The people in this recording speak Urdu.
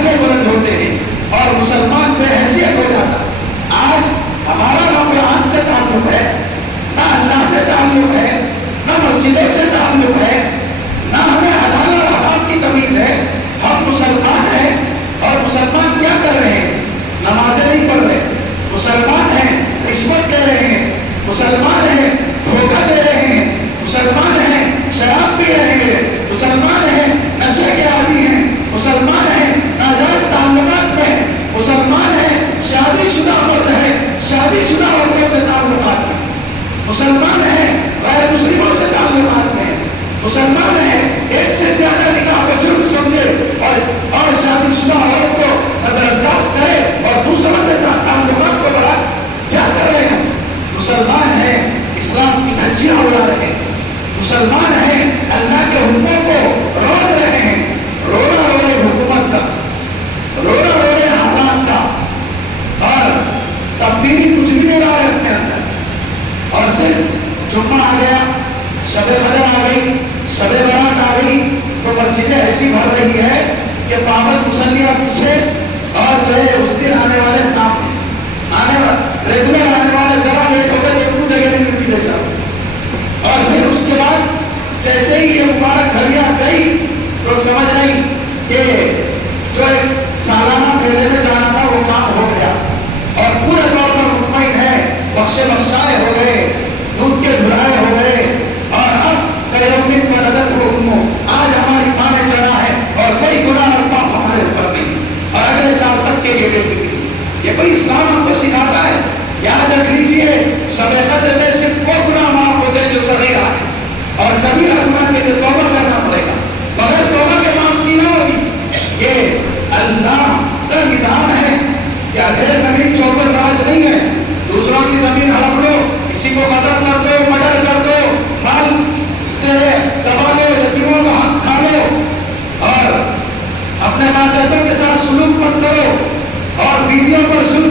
حوصلے بلند ہوتے ہیں اور مسلمان بے حیثیت ہو جاتا. آج ہمارا نہ قرآن سے تعلق ہے، نہ اللہ سے تعلق ہے، نہ مسجدوں سے تعلق ہے، نہ ہمیں حلال اور حرام کی تمیز ہے. ہم مسلمان ہیں اور مسلمان کیا کر رہے ہیں؟ نمازیں نہیں پڑھ رہے. مسلمان ہیں رشوت دے رہے ہیں. مسلمان ہیں دھوکہ دے رہے ہیں. مسلمان ہیں شراب پی رہے ہیں. مسلمان ہیں نشے کے عادی ہیں. مسلمان ہیں ناجائز تعلقات میں ہیں. مسلمان ہیں شادی شدہ مرد ہیں شادی شدہ عورتوں سے تعلقات میں. مسلمان ہیں غیر مسلموں سے تعلقات میں. مسلمان ہیں ایک سے زیادہ نکاح کو جرم سمجھے اور شادی شدہ عورت کو نظر انداز کرے اور دوسروں سے تعلقات کو بڑھا. کیا کر رہے ہیں؟ مسلمان ہیں اسلام کی دھجیاں اڑا رہے ہیں. مسلمان ہیں اللہ کے حکموں کو روک رہے ہیں. رونا رو رہے حکومت کا، رونا رو رہے حالات کا، اور تبدیلی کچھ بھی نہیں لا رہے اپنے اندر. اور صرف جمعہ آ گیا، شب قدر آ گئی، شب برات آ گئی تو مسجدیں ایسی بھر رہی ہے کہ پابند مسلیہ پیچھے اور جو ہے اس دن آنے والے سامنے. ریگولر آنے والے ذرا لیٹ ہو گئے تو جگہ نہیں ملتی بے شک. اور پھر اس کے بعد جیسے ہی یہ مبارک گھڑیاں